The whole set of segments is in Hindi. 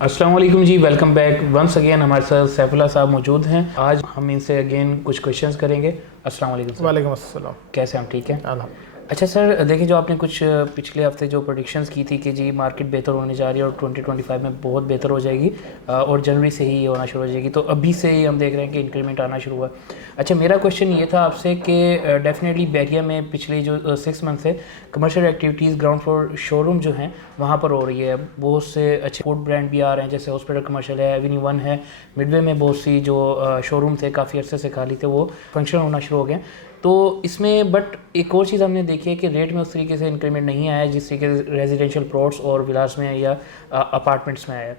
अस्सलाम वालेकुम जी, वेलकम बैक वंस अगेन। हमारे साथ सैफुल्लाह साहब मौजूद हैं। आज हम इनसे अगेन कुछ क्वेश्चंस करेंगे। अस्सलाम वालेकुम सर, वालेकुम अस्सलाम। कैसे हैं आप? ठीक है। अल्हम्दुलिल्लाह। अच्छा सर, देखिए जो आपने कुछ पिछले हफ्ते जो प्रोडिक्शंस की थी कि जी मार्केट बेहतर होने जा रही है और 2025 में बहुत बेहतर हो जाएगी और जनवरी से ही ये होना शुरू हो जाएगी, तो अभी से ही हम देख रहे हैं कि इंक्रीमेंट आना शुरू हुआ। अच्छा, मेरा क्वेश्चन ये था आपसे कि डेफिनेटली बैरिया में पिछले जो 6 मंथ से commercial activities ground floor showroom जो हैं वहाँ पर हो रही है। बहुत से अच्छे फूड ब्रांड भी आ रहे हैं, जैसे हॉस्पिटल कमर्शियल है, एवेन्यू 1 है, मिडवे में बहुत सी जो शोरूम थे काफ़ी अर्से से खाली थे वो फंक्शन होना शुरू हो गए। तो इसमें बट एक और चीज़ हमने देखी है कि रेट में उस तरीके से इंक्रीमेंट नहीं आया है जिस तरीके से रेजिडेंशियल प्लॉट्स और विलास में या अपार्टमेंट्स में आया है।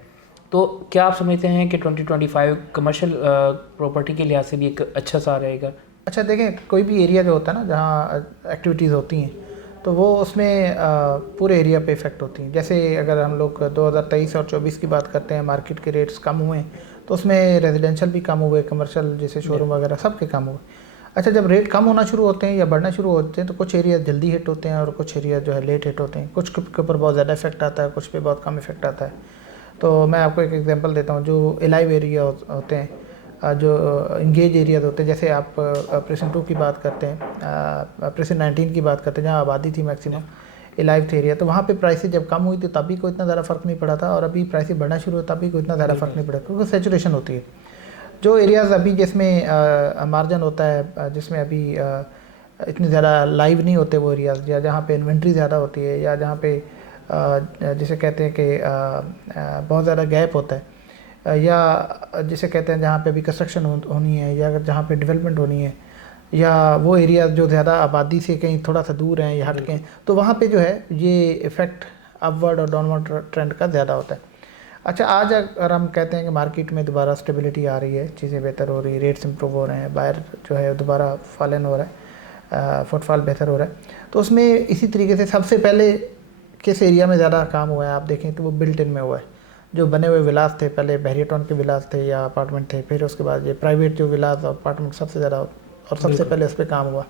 तो क्या आप समझते हैं कि 2025 कमर्शियल प्रॉपर्टी के लिहाज से भी एक अच्छा सा रहेगा? अच्छा देखें, कोई भी एरिया जो होता है ना जहाँ एक्टिविटीज़ होती हैं तो वो उसमें पूरे एरिया पे इफ़ेक्ट होती हैं। जैसे अगर हम लोग 2023 और 24 की बात करते हैं, मार्केट के रेट्स कम हुए तो उसमें रेजिडेंशियल भी कम हुए, कमर्शियल जैसे शोरूम वगैरह सब के कम हुए। अच्छा, जब रेट कम होना शुरू होते हैं या बढ़ना शुरू होते हैं तो कुछ एरिया जल्दी हिट होते हैं और कुछ एरिया जो है लेट हिट होते हैं। कुछ के ऊपर बहुत ज़्यादा इफेक्ट आता है, कुछ पे बहुत कम इफेक्ट आता है। तो मैं आपको एक एग्जांपल देता हूँ। जो एलाइव एरिया होते हैं, जो इंगेज एरियाज होते हैं, जैसे आप प्रेसिडेंट 2 की बात करते हैं, प्रेसिडेंट 19 की बात करते हैं जहाँ आबादी थी मैक्सिमम एलाइव थे एरिया, तो वहाँ पे प्राइसेस जब कम हुई थी तभी कोई इतना ज़्यादा फ़र्क नहीं पड़ा था, और अभी प्राइसेस बढ़ना शुरू हुआ तभी कोई इतना ज़्यादा फ़र्क नहीं पड़ा, क्योंकि सेचुरेशन होती है। जो एरियाज़ अभी जिसमें मार्जिन होता है, जिसमें अभी इतनी ज़्यादा लाइव नहीं होते वो एरियाज़, या जहाँ पे इन्वेंट्री ज़्यादा होती है, या जहाँ पे जिसे कहते हैं कि बहुत ज़्यादा गैप होता है, या जिसे कहते हैं जहाँ पे अभी कंस्ट्रक्शन होनी है, या जहाँ पे डेवलपमेंट होनी है, या वो एरियाज़ जो ज़्यादा आबादी से कहीं थोड़ा सा दूर हैं या हट के हैं, तो वहाँ पे जो है ये इफ़ेक्ट अपवर्ड और डाउनवर्ड ट्रेंड का ज़्यादा होता है। अच्छा, आज अगर हम कहते हैं कि मार्केट में दोबारा स्टेबिलिटी आ रही है, चीज़ें बेहतर हो रही है, रेट्स इंप्रूव हो रहे हैं, बायर जो है दोबारा फॉलन हो रहा है, फुटफॉल बेहतर हो रहा है, तो उसमें इसी तरीके से सबसे पहले किस एरिया में ज़्यादा काम हुआ है आप देखें तो वो बिल्ट इन में हुआ है। जो बने हुए विलास थे, पहले बहरिया टाउन के विलास थे या अपार्टमेंट थे, फिर उसके बाद ये प्राइवेट जो विलास और अपार्टमेंट सबसे ज़्यादा और सबसे पहले उस पर काम हुआ।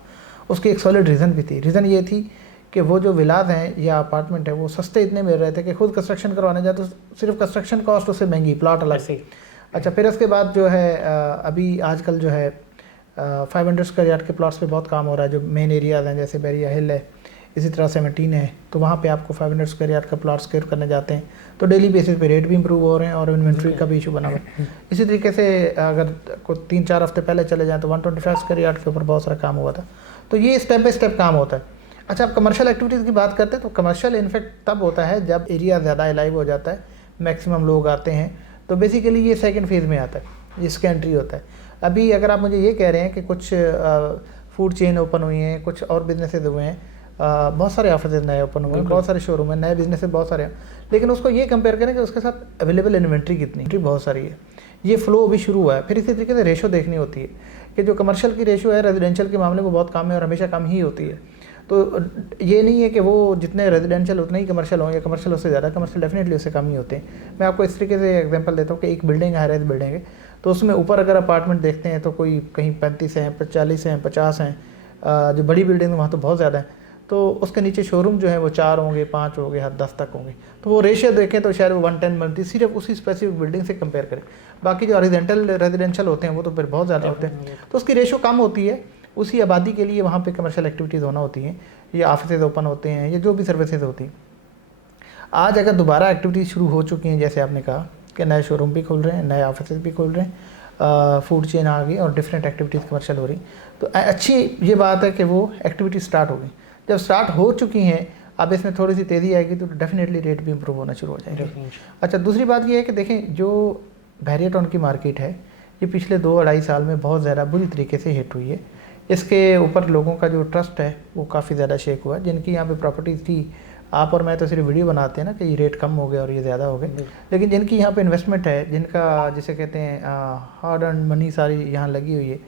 उसकी एक सॉलिड रीज़न भी थी। रीज़न ये थी कि वो जो विलास हैं या अपार्टमेंट है वो सस्ते इतने मिल रहे थे कि खुद कंस्ट्रक्शन करवाने जाए तो सिर्फ कंस्ट्रक्शन कॉस्ट उससे महंगी, प्लाट अलग से। अच्छा, फिर उसके बाद जो है अभी आजकल जो है 500 स्क्वायर यार्ड के प्लॉट्स पे बहुत काम हो रहा है। जो मेन एरियाज़ हैं जैसे बैरिया हिल है, इसी तरह 17 है, तो वहाँ पे आपको 500 स्क्वायर यार्ड का प्लॉट स्क्वायर करने जाते हैं तो डेली बेसिस पे रेट भी इंप्रूव हो रहे हैं और इन्वेंट्री का भी इशू बना हुआ है। इसी तरीके से अगर कोई 3-4 हफ्ते पहले चले जाएँ तो 125 स्क्वायर यार्ड के ऊपर बहुत सारा काम हुआ था। तो ये स्टेप बाय स्टेप काम होता है। अच्छा, आप कमर्शियल एक्टिविटीज़ की बात करते हैं तो कमर्शियल इनफेक्ट तब होता है जब एरिया ज़्यादा एलाइव हो जाता है, मैक्सिमम लोग आते हैं, तो बेसिकली ये सेकंड फेज़ में आता है, इसका एंट्री होता है। अभी अगर आप मुझे ये कह रहे हैं कि कुछ फूड चेन ओपन हुई हैं, कुछ और बिजनेसेस हुए हैं, बहुत सारे ऑफिस नए ओपन हुए हैं, बहुत सारे शोरूम हैं, नए बिजनेस बहुत सारे हैं, लेकिन उसको ये कंपेयर करें कि उसके साथ अवेलेबल इन्वेंट्री कितनी, इन्वेंट्री बहुत सारी है, ये फ्लो अभी शुरू हुआ है। फिर इसी तरीके से रेशो देखनी होती है कि जो कमर्शियल की रेशो है रेजिडेंशियल के मामले में बहुत कम है और हमेशा कम ही होती है। तो ये नहीं है कि वो जितने रेजिडेंशियल उतने ही कमर्शियल हों या कमर्शियल उससे ज़्यादा, कमर्शियल डेफिनेटली उससे कम ही होते हैं। मैं आपको इस तरीके से एग्जांपल देता हूँ कि एक बिल्डिंग हाई राइज बिल्डिंग है, तो उसमें ऊपर अगर अपार्टमेंट देखते हैं तो कोई कहीं 35 हैं, 40 हैं, 50 हैं, जो बड़ी बिल्डिंग है वहाँ तो बहुत ज़्यादा है। तो उसके नीचे शोरूम जो है वो 4 होंगे, 5 होंगे, हद 10 तक होंगे। तो वो रेशियो देखें तो शायद वो 110 बनती, सिर्फ उसी स्पेसिफिक बिल्डिंग से कंपेयर करें। बाकी जो हॉरिजॉन्टल रेजिडेंशियल होते हैं वो तो फिर बहुत ज़्यादा होते हैं, तो उसकी रेशियो कम होती है। उसी आबादी के लिए वहाँ पे कमर्शियल एक्टिविटीज़ होना होती हैं, या ऑफिसेज ओपन होते हैं, या जो भी सर्विसेज होती हैं। आज अगर दोबारा एक्टिविटीज़ शुरू हो चुकी हैं, जैसे आपने कहा कि नए शोरूम भी खुल रहे हैं, नए ऑफिसेज भी खुल रहे हैं, फूड चेन आ गई और डिफरेंट एक्टिविटीज़ कमर्शियल हो रही, तो अच्छी ये बात है कि वो एक्टिविटी स्टार्ट हो गई। जब स्टार्ट हो चुकी हैं, अब इसमें थोड़ी सी तेज़ी आएगी तो डेफिनेटली रेट भी इंप्रूव होना शुरू हो जाएंगे। अच्छा, दूसरी बात ये है कि देखें, जो बहरिया टाउन की मार्केट है ये पिछले 2-2.5 साल में बहुत ज़्यादा बुरी तरीके से हिट हुई है। इसके ऊपर लोगों का जो ट्रस्ट है वो काफ़ी ज़्यादा शेक हुआ। जिनकी यहाँ पे प्रॉपर्टीज़ थी, आप और मैं तो सिर्फ वीडियो बनाते हैं ना कि ये रेट कम हो गया और ये ज़्यादा हो गए, लेकिन जिनकी यहाँ पे इन्वेस्टमेंट है, जिनका जिसे कहते हैं हार्ड अर्न मनी सारी यहाँ लगी हुई है,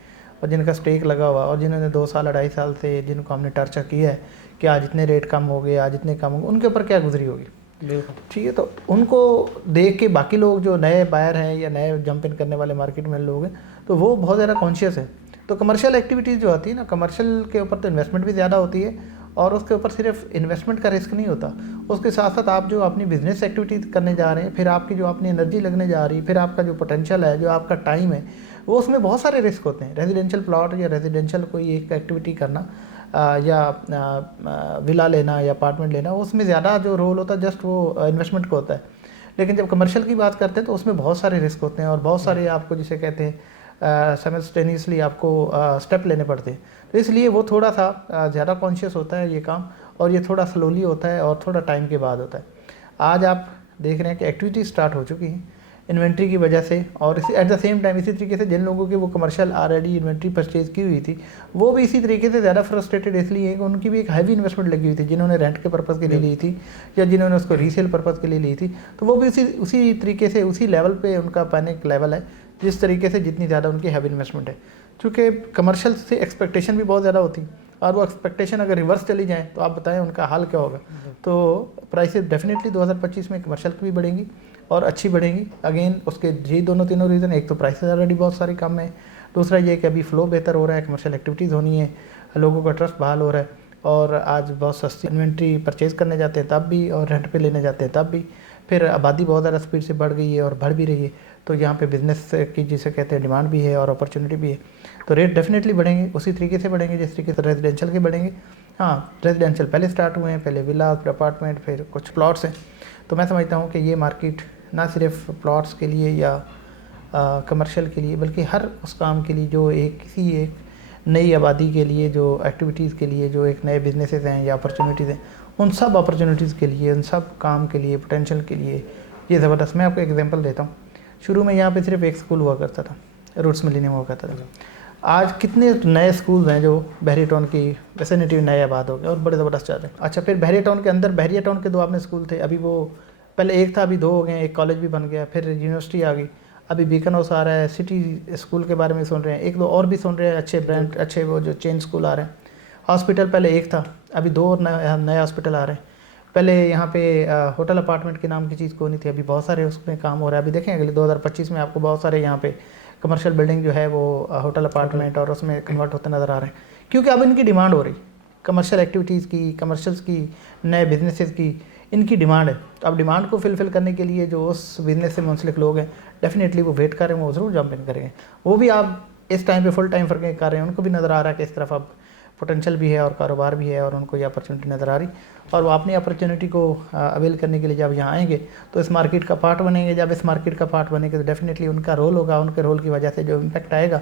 और जिनका स्टेक लगा हुआ, और जिन्होंने 2 साल 2.5 साल से जिनको हमने टर्चा किया है कि आज इतने रेट कम हो गए, आज इतने कम हो गए, उनके ऊपर क्या गुजरी होगी। ठीक है, तो उनको देख के बाकी लोग जो नए बायर हैं या नए जंप इन करने वाले मार्केट में लोग हैं, तो वो बहुत ज़्यादा कॉन्शियस है। तो कमर्शियल एक्टिविटीज़ जो आती है ना, कमर्शियल के ऊपर तो इन्वेस्टमेंट भी ज़्यादा होती है और उसके ऊपर सिर्फ इन्वेस्टमेंट का रिस्क नहीं होता, उसके साथ साथ आप जो अपनी बिजनेस एक्टिविटी करने जा रहे हैं, फिर आपकी जो अपनी एनर्जी लगने जा रही है, फिर आपका जो पोटेंशियल है, जो आपका टाइम है, वो उसमें बहुत सारे रिस्क होते हैं। रेजिडेंशियल प्लॉट या रेजिडेंशियल कोई एक एक्टिविटी करना या विला लेना या अपार्टमेंट लेना, उसमें ज़्यादा जो रोल होता है जस्ट वो इन्वेस्टमेंट को होता है। लेकिन जब कमर्शियल की बात करते हैं तो उसमें बहुत सारे रिस्क होते हैं और बहुत सारे आपको जिसे कहते हैं साइमल्टेनियसली आपको स्टेप लेने पड़ते हैं। तो इसलिए वो थोड़ा सा ज़्यादा कॉन्शियस होता है ये काम, और ये थोड़ा स्लोली होता है और थोड़ा टाइम के बाद होता है। आज आप देख रहे हैं कि एक्टिविटी स्टार्ट हो चुकी है इन्वेंट्री की वजह से, और इसी एट द सेम टाइम इसी तरीके से जिन लोगों की वो कमर्शियल ऑलरेडी इन्वेंट्री परचेज की हुई थी, वो भी इसी तरीके से ज़्यादा फ्रस्ट्रेटेड इसलिए है कि उनकी भी एक हैवी इन्वेस्टमेंट लगी हुई थी, जिन्होंने रेंट के पर्पज़ के लिए ली थी या जिन्होंने उसको रीसेल पर्पज़ के लिए ली थी, तो वो भी उसी तरीके से उसी लेवल पे उनका पैनिक लेवल है जिस तरीके से जितनी ज़्यादा उनकी हैवी इन्वेस्टमेंट है। क्योंकि कमर्शियल से एक्सपेक्टेशन भी बहुत ज़्यादा होती, और वो एक्सपेक्टेशन अगर रिवर्स चली जाए तो आप बताएं उनका हाल क्या होगा। तो प्राइसेस डेफिनेटली 2025 में कमर्शियल की भी बढ़ेंगी और अच्छी बढ़ेंगी। अगेन उसके यही तीनों रीज़न, एक तो प्राइसेस ऑलरेडी बहुत सारी कम है, दूसरा ये कि अभी फ्लो बेहतर हो रहा है, कमर्शियल एक्टिविटीज़ होनी है, लोगों का ट्रस्ट बहाल हो रहा है, और आज बहुत सस्ती इन्वेंट्री परचेज़ करने जाते हैं तब भी, और रेंट पे लेने जाते हैं तब भी। फिर आबादी बहुत ज़्यादा स्पीड से बढ़ गई है और बढ़ भी रही है, तो यहाँ पे बिज़नेस की जिसे कहते हैं डिमांड भी है और अपॉर्चुनिटी भी है। तो रेट डेफिनेटली बढ़ेंगे, उसी तरीके से बढ़ेंगे जिस तरीके से रेजिडेंशियल के बढ़ेंगे। हाँ, रेजिडेंशियल पहले स्टार्ट हुए हैं, पहले विला, फिर अपार्टमेंट, फिर कुछ प्लॉट्स हैं। तो मैं समझता हूँ कि ये मार्केट ना सिर्फ प्लॉट्स के लिए या कमर्शियल के लिए, बल्कि हर उस काम के लिए जो किसी एक नई आबादी के लिए, जो एक्टिविटीज़ के लिए, जो एक नए बिजनेसेस हैं या अपॉर्चुनिटीज़ हैं, उन सब अपॉर्चुनिटीज़ के लिए, उन सब काम के लिए, पोटेंशियल के लिए ये ज़बरदस्त। मैं आपको एक एग्जांपल देता हूँ। शुरू में यहाँ पे सिर्फ एक स्कूल हुआ करता था, रूट्स मिलेनियम हुआ करता था। आज कितने नए स्कूल हैं जो बहरिया टाउन की वेसिनिटी में नए आबाद हो गए और बड़े ज़बरदस्त चल रहे हैं। अच्छा, फिर बहरिया टाउन के अंदर बहरिया टाउन के 2 आपने स्कूल थे, अभी वो पहले एक था, अभी 2 हो गए, एक कॉलेज भी बन गया, फिर यूनिवर्सिटी आ गई, अभी बीकन हाउस आ रहा है, सिटी स्कूल के बारे में सुन रहे हैं, 1-2 और भी सुन रहे हैं, अच्छे ब्रांड, अच्छे वो जो चेन स्कूल आ रहे हैं। हॉस्पिटल पहले एक था, अभी 2 और नए हॉस्पिटल आ रहे हैं। पहले यहाँ पे होटल अपार्टमेंट के नाम की चीज़ कोई नहीं थी, अभी बहुत सारे उसमें काम हो रहा है। अभी देखें अगले 2025 में आपको बहुत सारे यहाँ पे कमर्शियल बिल्डिंग जो है वो होटल अपार्टमेंट और उसमें कन्वर्ट होते नज़र आ रहे हैं, क्योंकि अब इनकी डिमांड हो रही, कमर्शियल एक्टिविटीज़ की, कमर्शियल्स की, नए बिजनेसेस की, इनकी डिमांड है। तो अब डिमांड को फिलफिल करने के लिए जो उस बिज़नेस से मुंसलिक लोग हैं, डेफिनेटली वो वेट कर रहे हैं, वो ज़रूर जंप इन करेंगे। वो भी आप इस टाइम पे फुल टाइम कर रहे हैं, उनको भी नज़र आ रहा है कि इस तरफ अब पोटेंशियल भी है और कारोबार भी है और उनको ये अपॉर्चुनिटी नज़र आ रही, और वो अपनी अपॉर्चुनिटी को अवेल करने के लिए जब यहाँ आएंगे तो इस मार्केट का पार्ट बनेंगे। जब इस मार्केट का पार्ट बनेंगे तो डेफिनेटली उनका रोल होगा, उनके रोल की वजह से जो इम्पैक्ट आएगा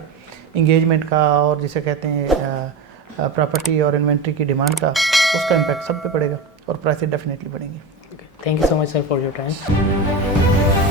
इंगेजमेंट का और जिसे कहते हैं प्रॉपर्टी और इन्वेंट्री की डिमांड का, उसका इम्पैक्ट सब पे पड़ेगा और प्राइसेस डेफिनेटली बढ़ेंगे। Thank you so much sir for your time.